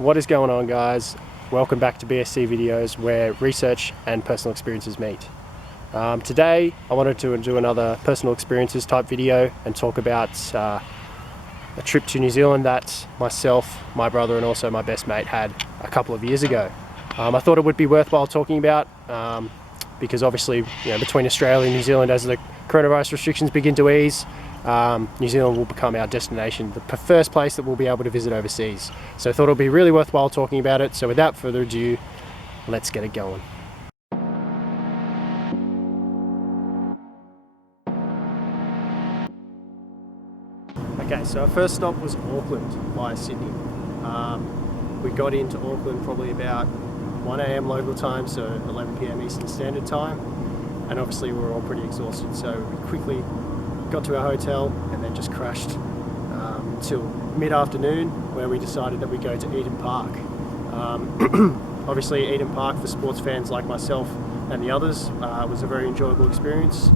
What is going on, guys? Welcome back to BSC Videos, where research and personal experiences meet. Today I wanted to do another personal experiences type video and talk about a trip to New Zealand that myself, my brother and also my best mate had a couple of years ago. I thought it would be worthwhile talking about because obviously, between Australia and New Zealand, as the coronavirus restrictions begin to ease, New Zealand will become our destination, the first place that we'll be able to visit overseas. So I thought it would be really worthwhile talking about it. So without further ado, let's get it going. Okay, so our first stop was Auckland via Sydney. We got into Auckland probably about 1 AM local time, so 11 PM Eastern Standard Time. And obviously we were all pretty exhausted, so we quickly got to our hotel and then just crashed until mid-afternoon, where we decided that we'd go to Eden Park. Obviously Eden Park, for sports fans like myself and the others, was a very enjoyable experience.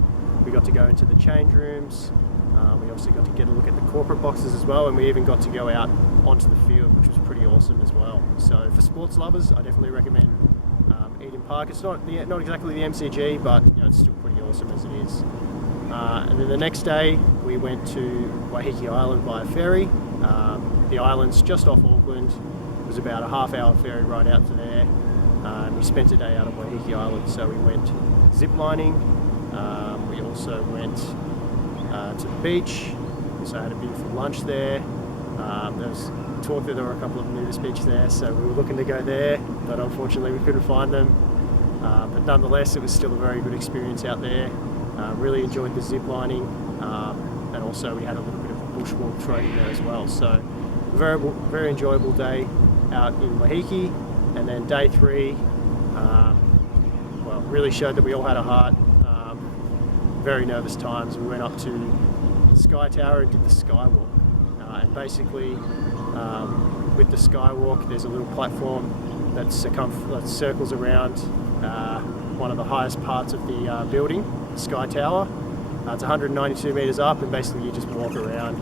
We got to go into the change rooms, we obviously got to get a look at the corporate boxes as well, and we even got to go out onto the field, which was pretty awesome as well. So for sports lovers, I definitely recommend Eden Park. It's not exactly the MCG, but it's still pretty awesome as it is. And then the next day we went to Waiheke Island via ferry. The island's just off Auckland. It was about a half-hour ferry ride out to there. And we spent a day out on Waiheke Island, so we went ziplining. We also went to the beach, so I had a beautiful lunch there. There was talk that there were a couple of nudist beaches there, so we were looking to go there, but unfortunately we couldn't find them. But nonetheless, it was still a very good experience out there. Really enjoyed the zip lining, and also we had a little bit of a bushwalk training there as well. So very enjoyable day out in Waiheke. And then day three, really showed that we all had a heart. Very nervous times. We went up to the Sky Tower and did the Skywalk. And basically, with the Skywalk, there's a little platform that circles around one of the highest parts of the building, Sky Tower. It's 192 meters up, and basically you just walk around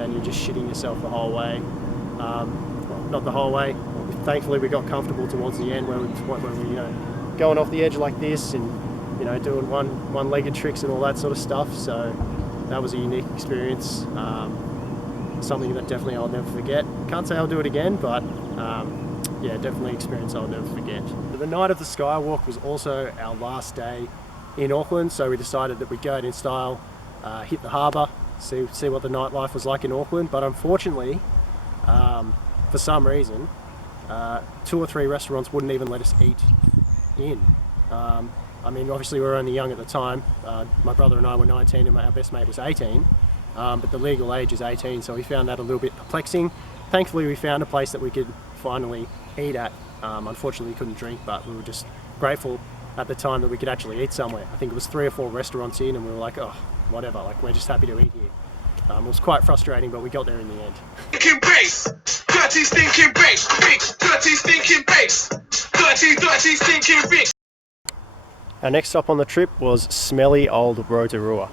and you're just shitting yourself the whole way. Not the whole way. Thankfully we got comfortable towards the end, where we going off the edge like this and doing one-legged tricks and all that sort of stuff. So that was a unique experience. Something that definitely I'll never forget. Can't say I'll do it again, but yeah, definitely experience I'll never forget. The night of the Skywalk was also our last day in Auckland, so we decided that we'd go out in style, hit the harbour, see what the nightlife was like in Auckland. But unfortunately, for some reason, 2 or 3 restaurants wouldn't even let us eat in. I mean, obviously we were only young at the time. My brother and I were 19 and our best mate was 18, but the legal age is 18, so we found that a little bit perplexing. Thankfully we found a place that we could finally eat at. Unfortunately we couldn't drink, but we were just grateful at the time that we could actually eat somewhere. I think it was 3 or 4 restaurants in, and we were like, oh, whatever, like we're just happy to eat here. It was quite frustrating, but we got there in the end. Stinking bass, dirty stinking bass, big dirty stinking bass, dirty stinking bass. Our next stop on the trip was smelly old Rotorua.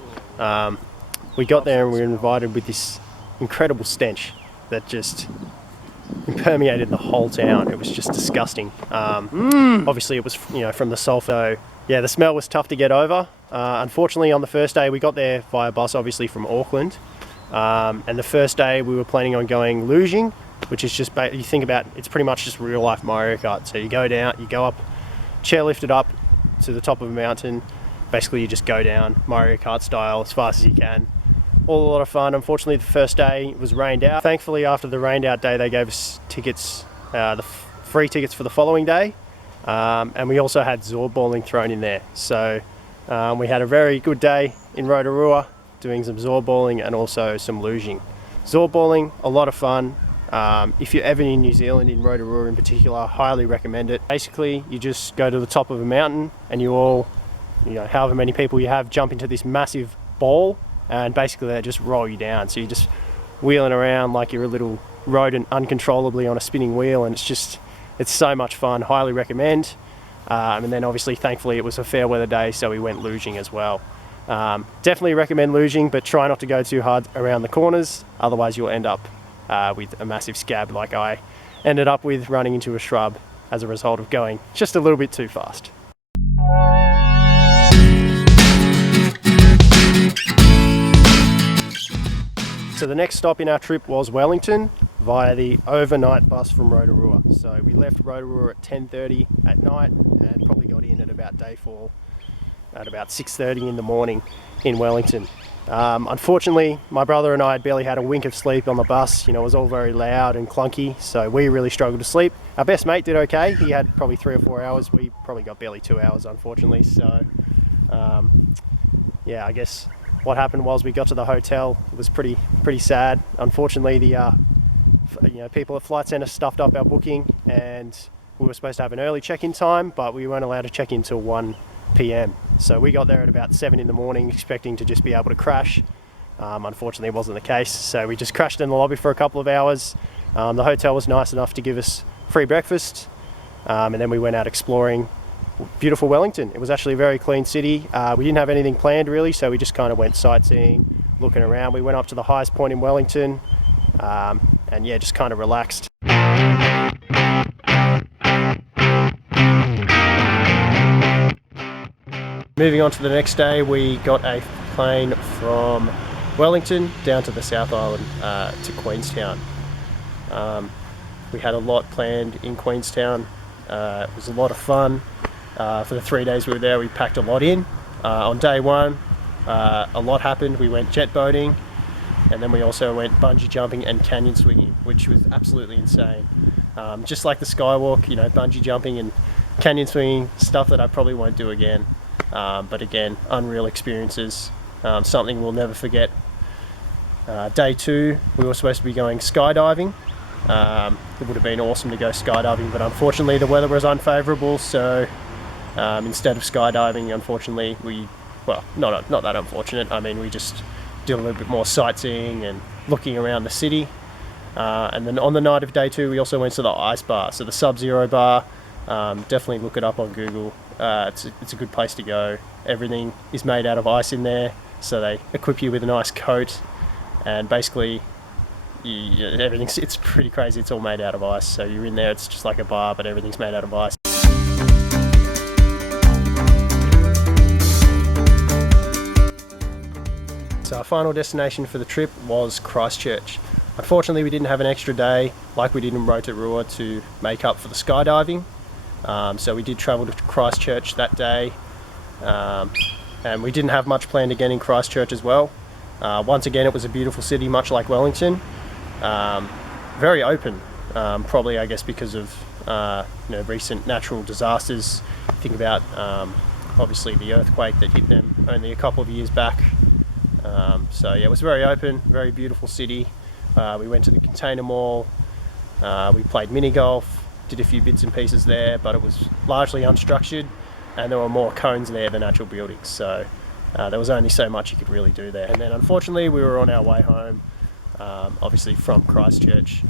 We got there and we were invited with this incredible stench that just permeated the whole town. It was just disgusting. Obviously it was from the sulphur. Yeah, the smell was tough to get over. Unfortunately, on the first day we got there via bus, obviously from Auckland. And the first day we were planning on going luging, which is just, you think about, it's pretty much just real life Mario Kart. So you go down, you go up, chairlifted up to the top of a mountain. Basically you just go down Mario Kart style as fast as you can. All a lot of fun. Unfortunately the first day it was rained out. Thankfully after the rained out day they gave us tickets, the free tickets for the following day. And we also had zorballing thrown in there. So we had a very good day in Rotorua doing some zorballing and also some luging. Zorballing, a lot of fun. If you're ever in New Zealand, in Rotorua in particular, I highly recommend it. Basically you just go to the top of a mountain and you all, however many people you have, jump into this massive ball, and basically they just roll you down. So you're just wheeling around like you're a little rodent uncontrollably on a spinning wheel, and it's so much fun. Highly recommend. And then obviously thankfully it was a fair weather day, so we went luging as well. Definitely recommend luging, but try not to go too hard around the corners, otherwise you'll end up with a massive scab like I ended up with running into a shrub as a result of going just a little bit too fast. So the next stop in our trip was Wellington via the overnight bus from Rotorua. So we left Rotorua at 10:30 at night and probably got in at about dayfall at about 6:30 in the morning in Wellington. Unfortunately, my brother and I had barely had a wink of sleep on the bus. You know, it was all very loud and clunky, so we really struggled to sleep. Our best mate did okay. He had probably 3 or 4 hours. We probably got barely 2 hours, unfortunately. So, yeah, I guess what happened was we got to the hotel. It was pretty sad. Unfortunately, the people at Flight Centre stuffed up our booking, and we were supposed to have an early check-in time, but we weren't allowed to check in till 1 p.m. So we got there at about 7 in the morning expecting to just be able to crash. Unfortunately, it wasn't the case, so we just crashed in the lobby for a couple of hours. The hotel was nice enough to give us free breakfast, and then we went out exploring beautiful Wellington. It was actually a very clean city. We didn't have anything planned really, so we just kind of went sightseeing, looking around. We went up to the highest point in Wellington, and yeah, just kind of relaxed. Moving on to the next day, we got a plane from Wellington down to the South Island to Queenstown. We had a lot planned in Queenstown. It was a lot of fun. For the 3 days we were there, we packed a lot in. On day one, a lot happened. We went jet boating, and then we also went bungee jumping and canyon swinging, which was absolutely insane. Just like the skywalk, you know, bungee jumping and canyon swinging, stuff that I probably won't do again. But again, unreal experiences, something we'll never forget. Day two, we were supposed to be going skydiving. It would have been awesome to go skydiving, but unfortunately the weather was unfavourable, so instead of skydiving, unfortunately, not that unfortunate, I mean, we just did a little bit more sightseeing and looking around the city. And then on the night of day two, we also went to the ice bar, so the Sub-Zero bar. Definitely look it up on Google. It's a good place to go. Everything is made out of ice in there, so they equip you with a nice coat, and basically it's pretty crazy. It's all made out of ice, so you're in there, it's just like a bar, but everything's made out of ice. So our final destination for the trip was Christchurch. Unfortunately, we didn't have an extra day like we did in Rotorua to make up for the skydiving. So we did travel to Christchurch that day, and we didn't have much planned again in Christchurch as well. Once again, it was a beautiful city, much like Wellington. Very open, probably I guess because of recent natural disasters. Think about obviously the earthquake that hit them only a couple of years back. So yeah, it was very open, very beautiful city. We went to the container mall, we played mini golf, did a few bits and pieces there, but it was largely unstructured, and there were more cones there than actual buildings, so there was only so much you could really do there. And then unfortunately we were on our way home, obviously from Christchurch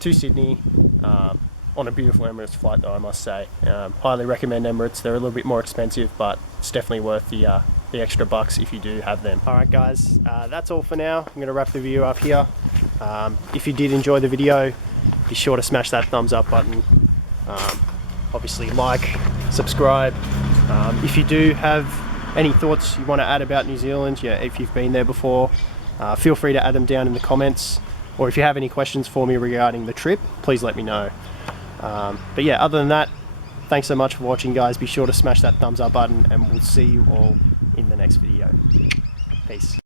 to Sydney, on a beautiful Emirates flight though, I must say. Highly recommend Emirates. They're a little bit more expensive, but it's definitely worth the extra bucks if you do have them. Alright guys, that's all for now. I'm going to wrap the video up here. If you did enjoy the video, be sure to smash that thumbs up button. Obviously like, subscribe. If you do have any thoughts you want to add about New Zealand, if you've been there before, feel free to add them down in the comments, or if you have any questions for me regarding the trip, please let me know. But yeah, other than that, thanks so much for watching guys. Be sure to smash that thumbs up button, and we'll see you all in the next video. Peace.